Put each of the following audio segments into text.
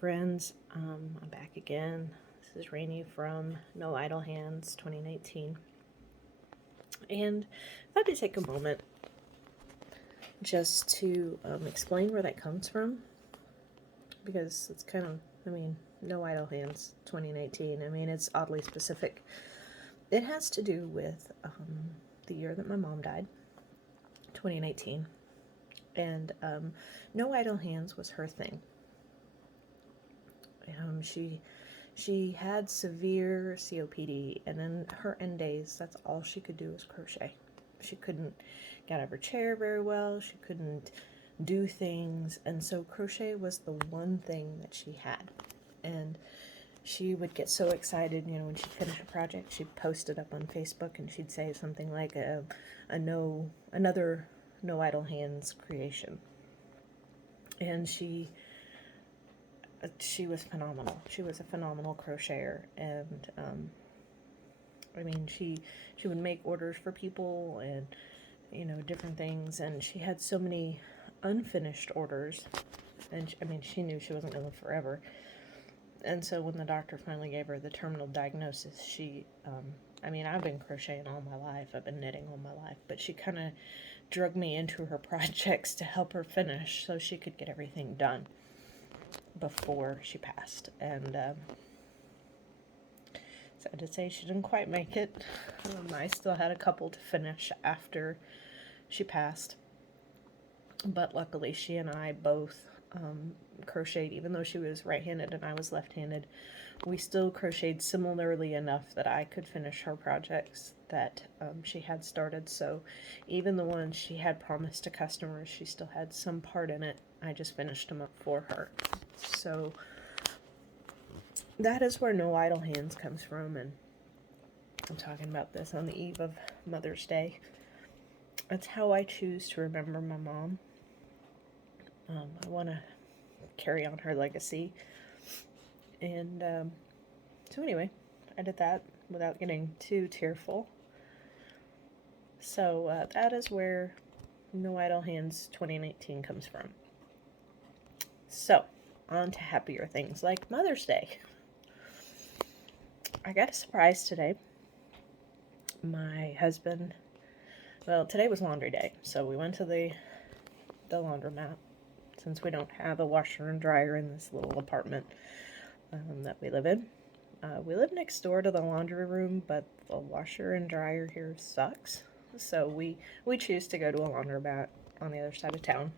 friends. I'm back again. This is Rainey from No Idle Hands 2019. And I thought I'd take a moment just to explain where that comes from. Because it's kind of, No Idle Hands 2019. It's oddly specific. It has to do with the year that my mom died, 2019. And No Idle Hands was her thing. She had severe COPD, and in her end days, that's all she could do was crochet. She couldn't get out of her chair very well. She couldn't do things, and so crochet was the one thing that she had. And she would get so excited, when she'd finish a project, she'd post it up on Facebook, and she'd say something like another No Idle Hands creation. And she was phenomenal. She was a phenomenal crocheter, and she would make orders for people and different things, and she had so many unfinished orders, and she knew she wasn't going to live forever. And so when the doctor finally gave her the terminal diagnosis, I've been crocheting all my life, I've been knitting all my life, but she kind of drug me into her projects to help her finish so she could get everything done before she passed. And sad to say, she didn't quite make it. I still had a couple to finish after she passed, but luckily she and I both crocheted. Even though she was right-handed and I was left-handed, we still crocheted similarly enough that I could finish her projects that she had started. So even the ones she had promised to customers, she still had some part in it. I just finished them up for her. So that is where No Idle Hands comes from, and I'm talking about this on the eve of Mother's Day. That's how I choose to remember my mom. I want to carry on her legacy. And so anyway, I did that without getting too tearful. So that is where No Idle Hands 2019 comes from. So, on to happier things like Mother's Day. I got a surprise today. My husband, today was laundry day, so we went to the laundromat, since we don't have a washer and dryer in this little apartment that we live in. We live next door to the laundry room, but the washer and dryer here sucks, so we choose to go to a laundromat on the other side of town.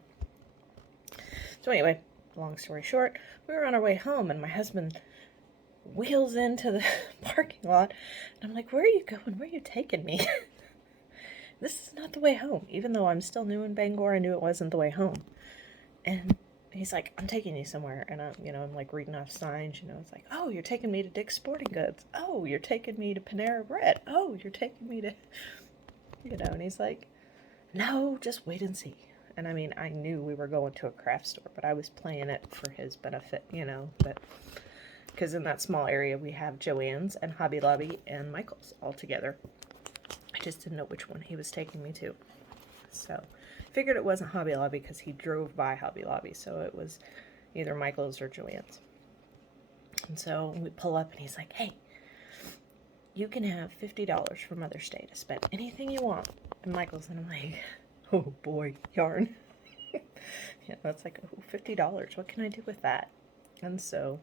So anyway, long story short, we were on our way home, and my husband wheels into the parking lot, and I'm like, where are you going? Where are you taking me? This is not the way home. Even though I'm still new in Bangor, I knew it wasn't the way home. And he's like, I'm taking you somewhere. And I'm like reading off signs, it's like, oh, you're taking me to Dick's Sporting Goods. Oh, you're taking me to Panera Bread. Oh, you're taking me to, and he's like, no, just wait and see. And I knew we were going to a craft store, but I was playing it for his benefit, but because in that small area we have Joanns and Hobby Lobby and Michael's all together. I just didn't know which one he was taking me to. So figured it wasn't Hobby Lobby because he drove by Hobby Lobby, so it was either Michael's or Joann's. And so we pull up and he's like, hey, you can have $50 for Mother's Day to spend anything you want. And Michael's, and I'm like, oh boy, yarn. Yeah, that's like, oh, $50. What can I do with that? And so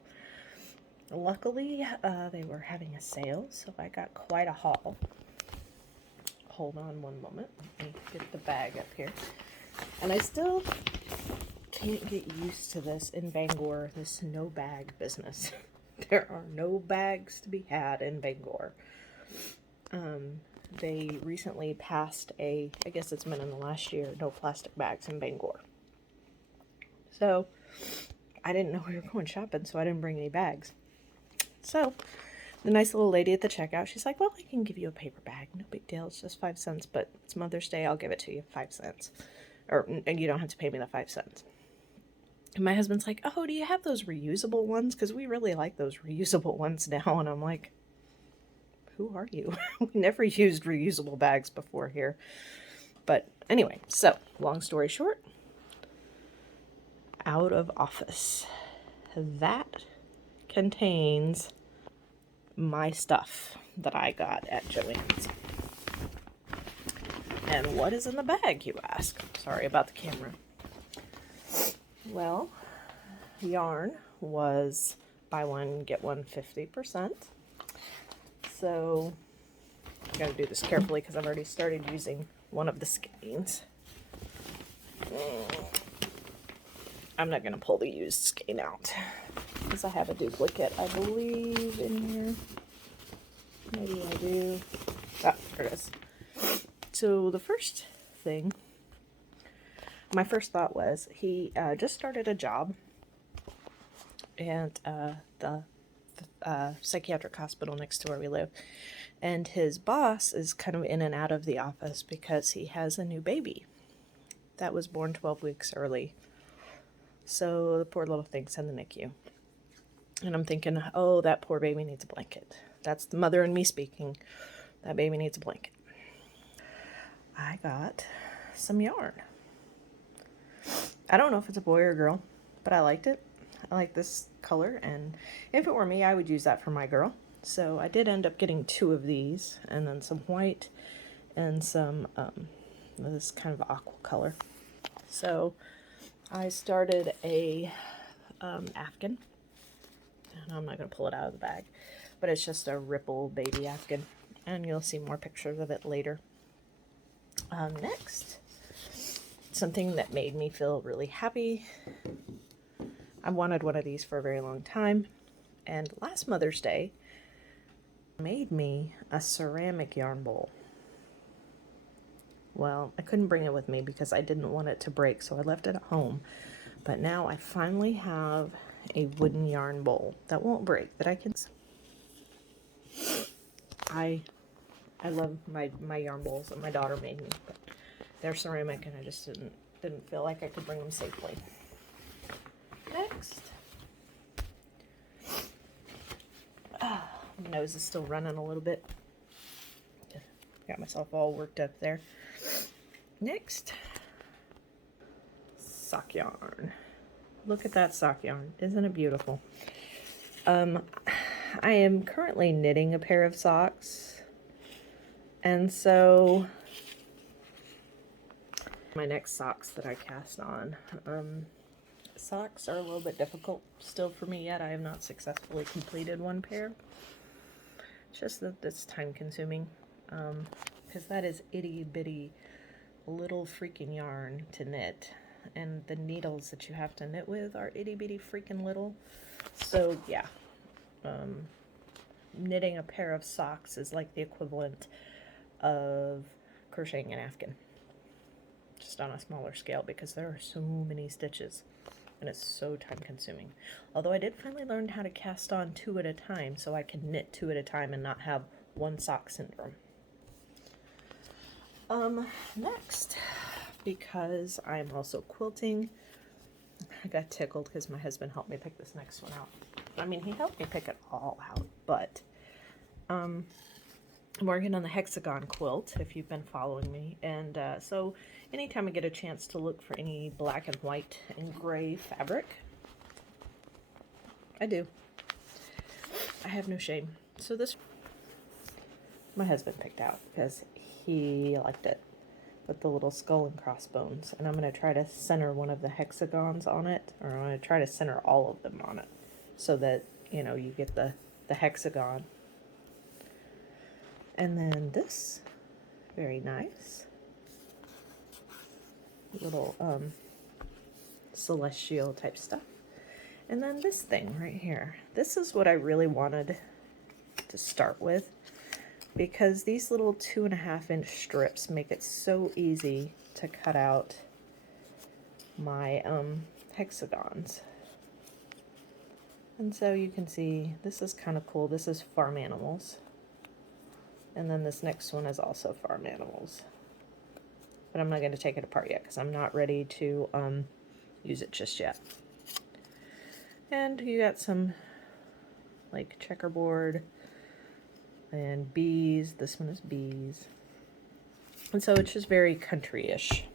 luckily they were having a sale, so I got quite a haul. Hold on one moment. Let me get the bag up here. And I still can't get used to this in Bangor, this no bag business. There are no bags to be had in Bangor. They recently passed I guess it's been in the last year, no plastic bags in Bangor. So I didn't know we were going shopping, so I didn't bring any bags. So the nice little lady at the checkout, she's like, well, I can give you a paper bag. No big deal. It's just 5 cents, but it's Mother's Day. I'll give it to you, 5 cents. And you don't have to pay me the 5 cents. And my husband's like, oh, do you have those reusable ones? Because we really like those reusable ones now. And I'm like, who are you? We never used reusable bags before here. But anyway, so long story short, out of office. that contains my stuff that I got at Joanns. And what is in the bag, you ask? Sorry about the camera. Well, yarn was buy one, get one 50%. So I gotta do this carefully because I've already started using one of the skeins. I'm not gonna pull the used skein out because I have a duplicate, I believe, in here. Maybe I do. Ah, there it is. So the first thing, my first thought was he just started a job at the psychiatric hospital next to where we live. And his boss is kind of in and out of the office because he has a new baby that was born 12 weeks early. So the poor little thing's in the NICU. And I'm thinking, oh, that poor baby needs a blanket. That's the mother and me speaking. That baby needs a blanket. I got some yarn. I don't know if it's a boy or a girl, but I liked it. I like this color, and if it were me, I would use that for my girl. So I did end up getting 2 of these, and then some white and some this kind of aqua color. So I started a afghan, and I'm not going to pull it out of the bag, but it's just a ripple baby afghan, and you'll see more pictures of it later. Next, something that made me feel really happy. I wanted one of these for a very long time, and last Mother's Day made me a ceramic yarn bowl. Well, I couldn't bring it with me because I didn't want it to break, so I left it at home. But now I finally have a wooden yarn bowl that won't break, that I can... I love my yarn bowls that my daughter made me, but they're ceramic, and I just didn't feel like I could bring them safely. Next, my nose is still running a little bit. Got myself all worked up there. Next, sock yarn. Look at that sock yarn. Isn't it beautiful? I am currently knitting a pair of socks, and so my next socks that I cast on. Socks are a little bit difficult still for me yet. I have not successfully completed one pair. It's just that it's time consuming, because that is itty bitty little freaking yarn to knit, and the needles that you have to knit with are itty bitty freaking little. So yeah, knitting a pair of socks is like the equivalent of crocheting an afghan, just on a smaller scale, because there are so many stitches and it's so time consuming. Although I did finally learn how to cast on 2 at a time, so I can knit 2 at a time and not have one sock syndrome. Next, because I'm also quilting, I got tickled because my husband helped me pick this next one out. I mean, he helped me pick it all out, but I'm working on the hexagon quilt, if you've been following me, and so anytime I get a chance to look for any black and white and gray fabric, I do. I have no shame. So this my husband picked out because he liked it with the little skull and crossbones, and I'm going to try to center one of the hexagons on it, or I'm going to try to center all of them on it, so that, you know, you get the hexagon. And then this, very nice little celestial type stuff. And then this thing right here. This is what I really wanted to start with, because these little 2.5-inch strips make it so easy to cut out my hexagons. And so you can see this is kind of cool. This is farm animals. And then this next one is also farm animals. But I'm not going to take it apart yet because I'm not ready to use it just yet. And you got some like checkerboard and bees. This one is bees. And so it's just very country-ish.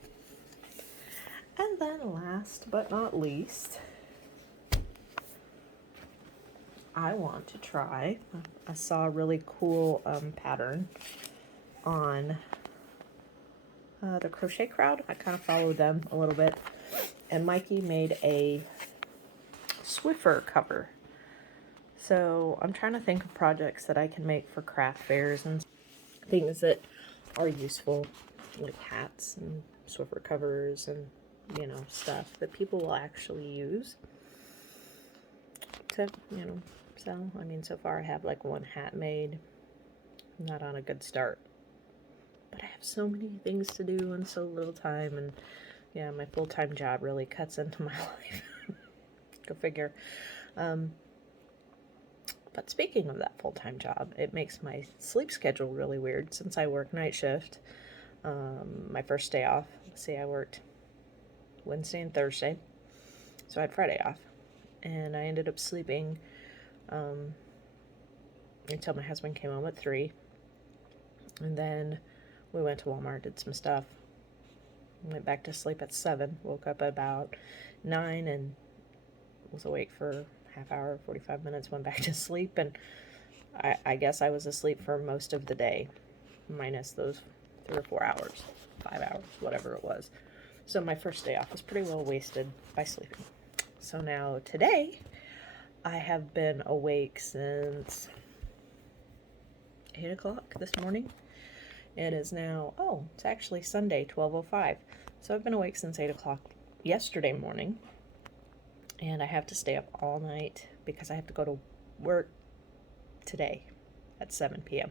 And then last but not least, I want to try. I saw a really cool pattern on the Crochet Crowd. I kind of followed them a little bit. And Mikey made a Swiffer cover. So I'm trying to think of projects that I can make for craft fairs and things that are useful, like hats and Swiffer covers and, you know, stuff that people will actually use to, you know, sell. I mean, so far I have like one hat made. I'm not on a good start. But I have so many things to do in so little time, and yeah, my full-time job really cuts into my life. Go figure. But speaking of that full-time job, it makes my sleep schedule really weird since I work night shift. My first day off, let's see, I worked Wednesday and Thursday, so I had Friday off, and I ended up sleeping until my husband came home at 3, and then we went to Walmart, did some stuff, went back to sleep at 7, woke up about 9, and was awake for half hour, 45 minutes, went back to sleep, and I guess I was asleep for most of the day, minus those 3 or 4 hours, 5 hours, whatever it was. So my first day off was pretty well wasted by sleeping. So now today, I have been awake since 8 o'clock this morning. It is now, oh, it's actually Sunday, 12:05. So I've been awake since 8 o'clock yesterday morning. And I have to stay up all night because I have to go to work today at 7 p.m.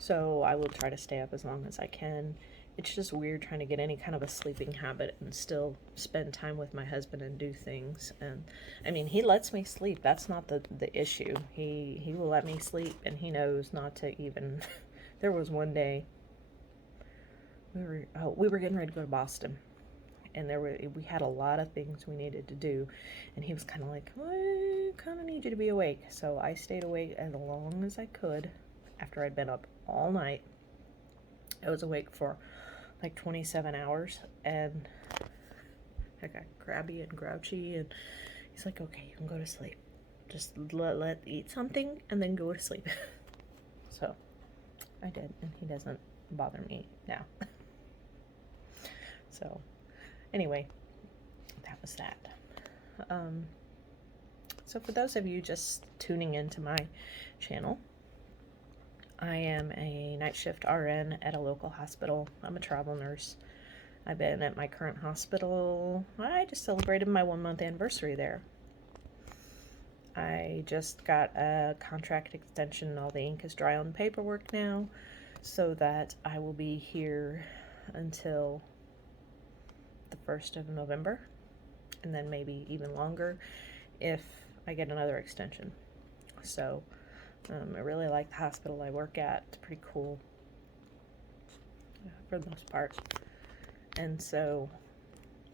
So I will try to stay up as long as I can. It's just weird trying to get any kind of a sleeping habit and still spend time with my husband and do things. And I mean, he lets me sleep. That's not the issue. He will let me sleep, and he knows not to even. There was one day we were getting ready to go to Boston, and we had a lot of things we needed to do, and he was kind of like, I kind of need you to be awake. So I stayed awake as long as I could after I'd been up all night. I was awake for like 27 hours, and I got crabby and grouchy, and he's like, okay, you can go to sleep. Just eat something and then go to sleep. So I did, and he doesn't bother me now. So anyway, that was that. So for those of you just tuning into my channel, I am a night shift RN at a local hospital. I'm a travel nurse. I've been at my current hospital. I just celebrated my 1-month anniversary there. I just got a contract extension. All the ink is dry on the paperwork now, so that I will be here until the 1st of November, and then maybe even longer if I get another extension. So I really like the hospital I work at. It's pretty cool for the most part. And so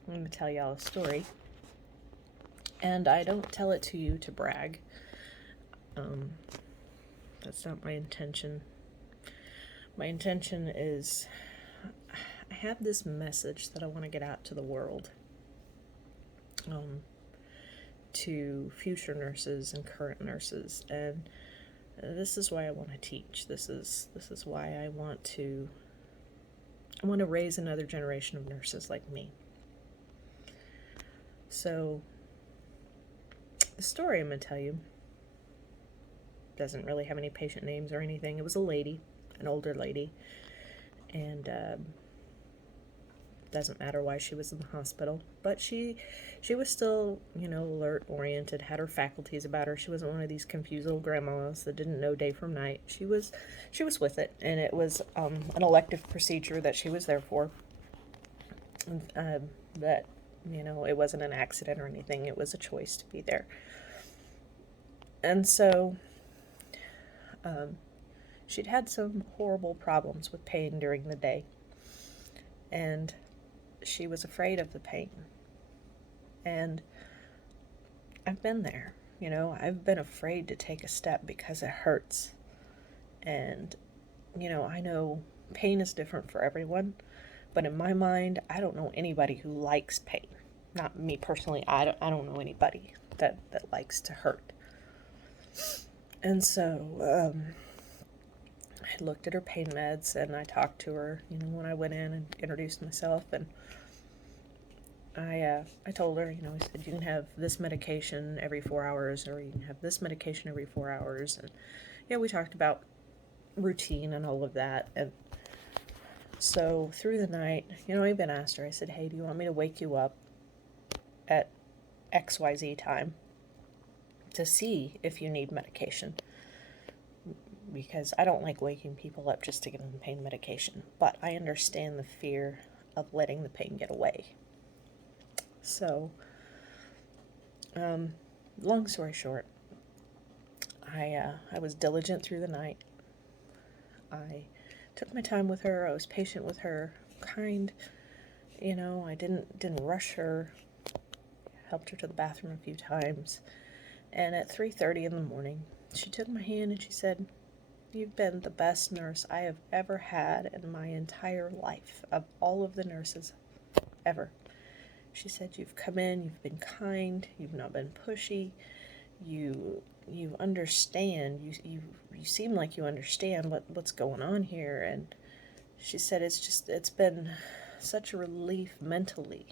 I'm going to tell y'all a story. And I don't tell it to you to brag. That's not my intention. My intention is I have this message that I want to get out to the world, to future nurses and current nurses, and this is why I want to teach. This is why I want to raise another generation of nurses like me. So the story I'm going to tell you doesn't really have any patient names or anything. It was a lady, an older lady, and doesn't matter why she was in the hospital, but she was still, you know, alert, oriented, had her faculties about her. She wasn't one of these confused little grandmas that didn't know day from night. She was with it, and it was an elective procedure that she was there for. That, you know, it wasn't an accident or anything. It was a choice to be there. And so she'd had some horrible problems with pain during the day, and she was afraid of the pain. And I've been there, you know, I've been afraid to take a step because it hurts. And, you know, I know pain is different for everyone, but in my mind, I don't know anybody who likes pain. Not me personally. I don't know anybody that likes to hurt. And so I looked at her pain meds, and I talked to her, when I went in and introduced myself. And I told her, I said, you can have this medication every 4 hours, or you can have this medication every 4 hours. And we talked about routine and all of that. And so through the night, I even asked her, I said, hey, do you want me to wake you up at XYZ time to see if you need medication? Because I don't like waking people up just to give them pain medication, but I understand the fear of letting the pain get away. So, long story short, I was diligent through the night. I took my time with her. I was patient with her, kind. I didn't rush her. Helped her to the bathroom a few times. And at 3:30 in the morning, she took my hand and she said, you've been the best nurse I have ever had in my entire life, of all of the nurses ever. She said, you've come in, you've been kind, you've not been pushy, you understand, you seem like you understand what's going on here. And she said, it's been such a relief mentally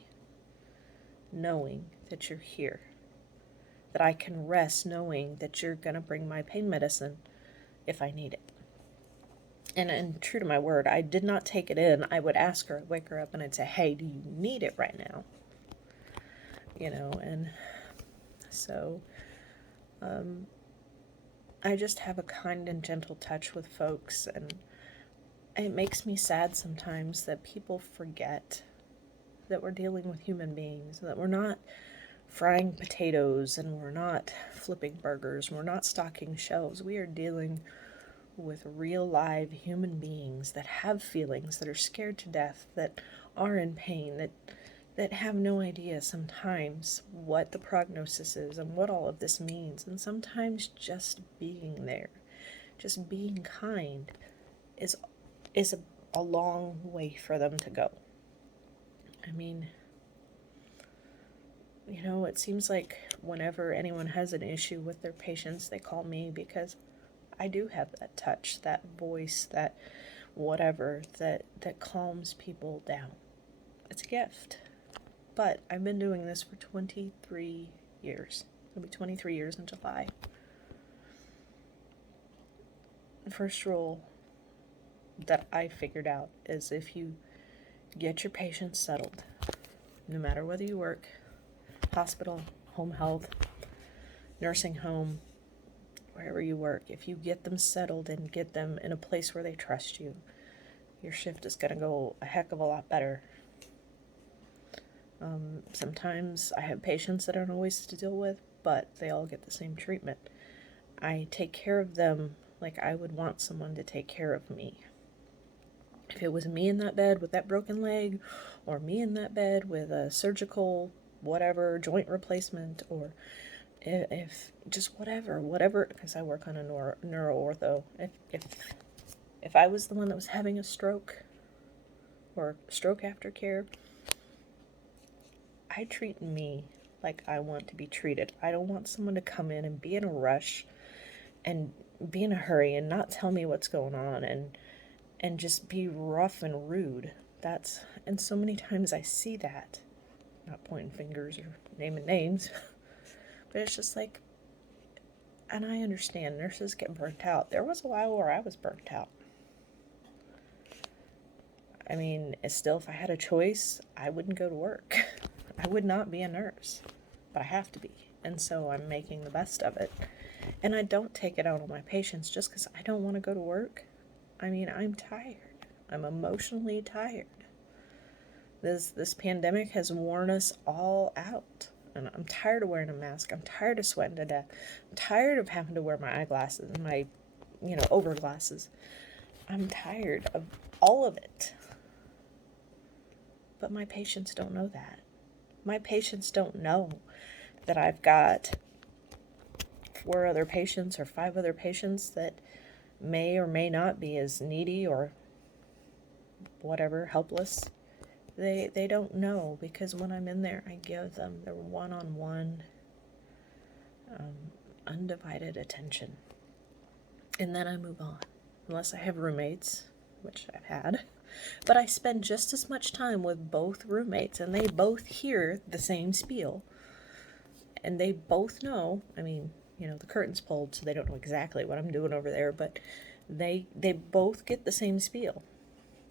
knowing that you're here, that I can rest knowing that you're going to bring my pain medicine if I need it. And true to my word, I did not take it in. I would ask her, I'd wake her up, and I'd say, hey, do you need it right now? And so I just have a kind and gentle touch with folks, and it makes me sad sometimes that people forget that we're dealing with human beings, that we're not frying potatoes, and we're not flipping burgers, we're not stocking shelves. We are dealing with real live human beings that have feelings, that are scared to death, that are in pain, that have no idea sometimes what the prognosis is and what all of this means. And sometimes just being there, just being kind is a long way for them to go. I mean, it seems like whenever anyone has an issue with their patients, they call me, because I do have that touch, that voice, that whatever, that calms people down. It's a gift. But I've been doing this for 23 years. It'll be 23 years in July. The first rule that I figured out is, if you get your patients settled, no matter whether you work hospital, home health, nursing home, wherever you work, if you get them settled and get them in a place where they trust you, your shift is going to go a heck of a lot better. Sometimes I have patients that aren't always to deal with, but they all get the same treatment. I take care of them like I would want someone to take care of me. If it was me in that bed with that broken leg, or me in that bed with a surgical whatever joint replacement, or if just whatever, because I work on a neuro-ortho. If I was the one that was having a stroke or stroke aftercare, I treat me like I want to be treated. I don't want someone to come in and be in a rush and be in a hurry and not tell me what's going on and just be rough and rude. And so many times I see that. Not pointing fingers or naming names, but it's just like, and I understand nurses get burnt out. There was a while where I was burnt out. I mean, still, if I had a choice, I wouldn't go to work. I would not be a nurse, but I have to be. And so I'm making the best of it. And I don't take it out on my patients just because I don't want to go to work. I mean, I'm tired. I'm emotionally tired. This pandemic has worn us all out. And I'm tired of wearing a mask. I'm tired of sweating to death. I'm tired of having to wear my eyeglasses and my, overglasses. I'm tired of all of it. But my patients don't know that. My patients don't know that I've got 4 other patients or 5 other patients that may or may not be as needy or whatever, helpless. They don't know, because when I'm in there, I give them their one-on-one undivided attention. And then I move on. Unless I have roommates, which I've had. But I spend just as much time with both roommates, and they both hear the same spiel. And they both know, I mean, you know, the curtain's pulled, so they don't know exactly what I'm doing over there, but they both get the same spiel.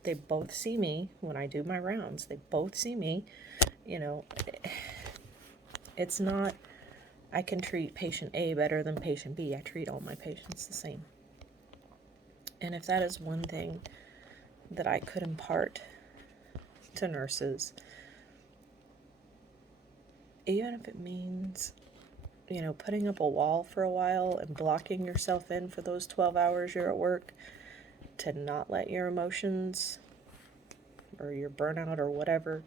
They both see me when I do my rounds. They both see me, you know. It's not, I can treat patient A better than patient B. I treat all my patients the same. And if that is one thing that I could impart to nurses, even if it means, you know, putting up a wall for a while and blocking yourself in for those 12 hours you're at work, to not let your emotions or your burnout or whatever,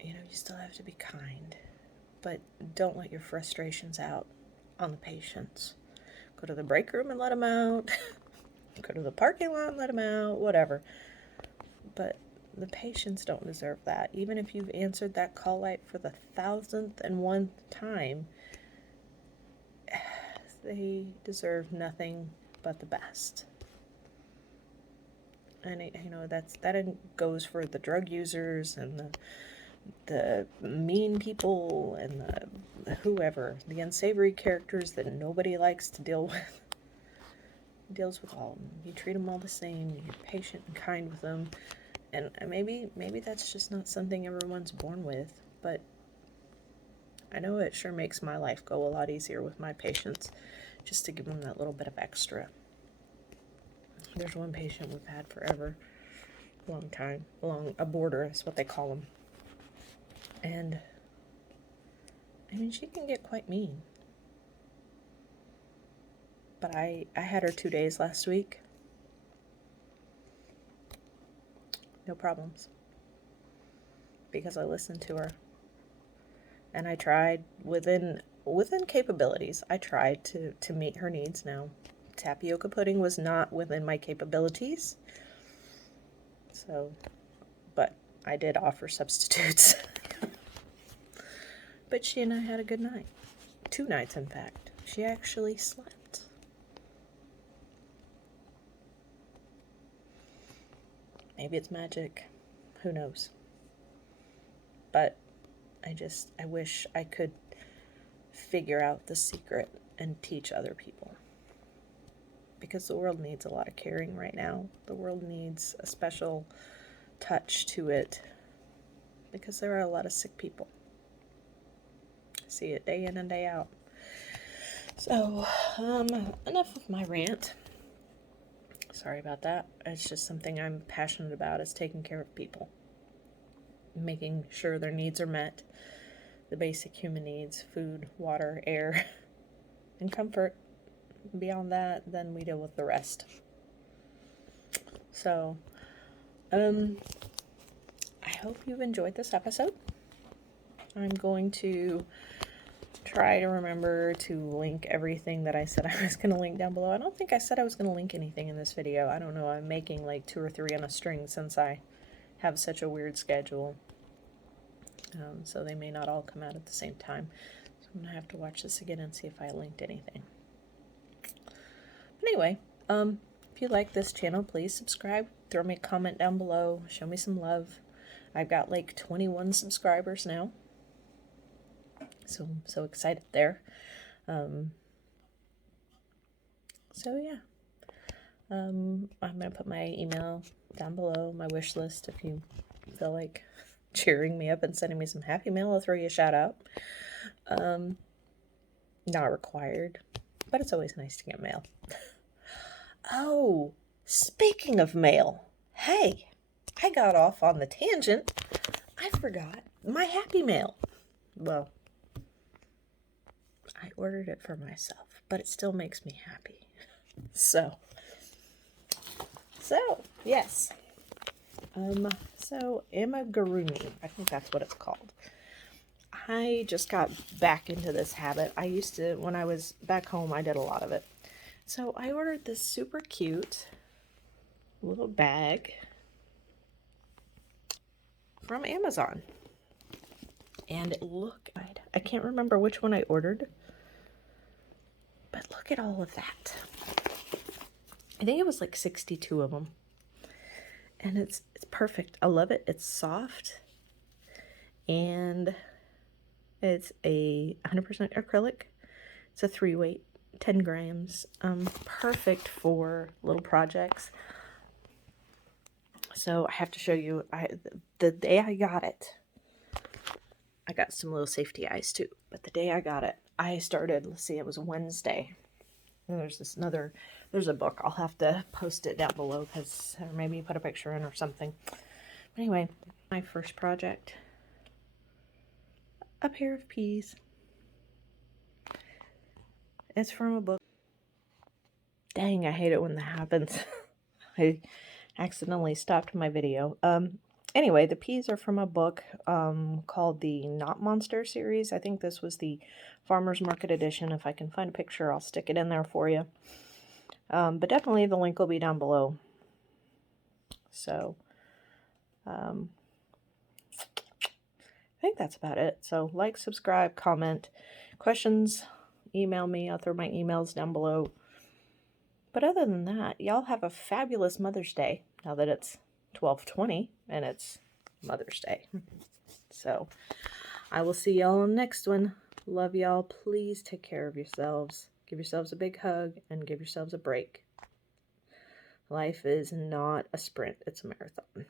you know, you still have to be kind, but don't let your frustrations out on the patients. Go to the break room and let them out. Go to the parking lot and let them out, whatever. But the patients don't deserve that. Even if you've answered that call light for the 1,000th time, they deserve nothing but the best. And you know, that goes for the drug users and the mean people and the whoever, the unsavory characters that nobody likes to deal with. Deals with all of them. You treat them all the same. You're patient and kind with them. And maybe that's just not something everyone's born with, but I know it sure makes my life go a lot easier with my patients, just to give them that little bit of extra. There's one patient we've had forever, a long time, a boarder is what they call them. And I mean, she can get quite mean. But I had her 2 days last week. No problems. Because I listened to her. And I tried within capabilities. I tried to meet her needs. Now, tapioca pudding was not within my capabilities. So, but I did offer substitutes. But she and I had a good night. 2 nights, in fact. She actually slept. Maybe it's magic. Who knows? But I wish I could figure out the secret and teach other people. Because the world needs a lot of caring right now. The world needs a special touch to it. Because there are a lot of sick people. I see it day in and day out. So, enough of my rant. Sorry about that. It's just something I'm passionate about, is taking care of people. Making sure their needs are met. The basic human needs, food, water, air, and comfort. Beyond that, then we deal with the rest. So, I hope you've enjoyed this episode. I'm going to try to remember to link everything that I said I was going to link down below. I don't think I said I was going to link anything in this video. I don't know. I'm making like 2 or 3 on a string since I have such a weird schedule. So they may not all come out at the same time. So I'm going to have to watch this again and see if I linked anything. But anyway, if you like this channel, please subscribe. Throw me a comment down below. Show me some love. I've got like 21 subscribers now. So I'm so excited there. So yeah. I'm going to put my email down below, my wish list. If you feel like cheering me up and sending me some happy mail, I'll throw you a shout out. Not required, but it's always nice to get mail. Oh, speaking of mail, hey, I got off on the tangent. I forgot my happy mail. Well, I ordered it for myself, but it still makes me happy. So yes. So amigurumi, I think that's what it's called. I just got back into this habit. I used to, when I was back home, I did a lot of it. So I ordered this super cute little bag from Amazon. And I can't remember which one I ordered, But look at all of that. I think it was like 62 of them. And it's perfect. I love it. It's soft. And it's a 100% acrylic. It's a 3-weight, 10 grams. Perfect for little projects. So I have to show you, the day I got it, I got some little safety eyes too. But the day I got it, I started, let's see, it was Wednesday. And there's a book. I'll have to post it down below, or maybe put a picture in or something. But anyway, my first project, a pair of peas. It's from a book. Dang, I hate it when that happens. I accidentally stopped my video. Anyway, the peas are from a book called the Not Monster series. I think this was the Farmer's Market edition. If I can find a picture, I'll stick it in there for you. But definitely the link will be down below. So, I think that's about it. So, like, subscribe, comment, questions, email me. I'll throw my emails down below. But other than that, y'all have a fabulous Mother's Day, now that it's 12/20 and it's Mother's Day. So, I will see y'all on the next one. Love y'all. Please take care of yourselves. Give yourselves a big hug and give yourselves a break. Life is not a sprint, it's a marathon.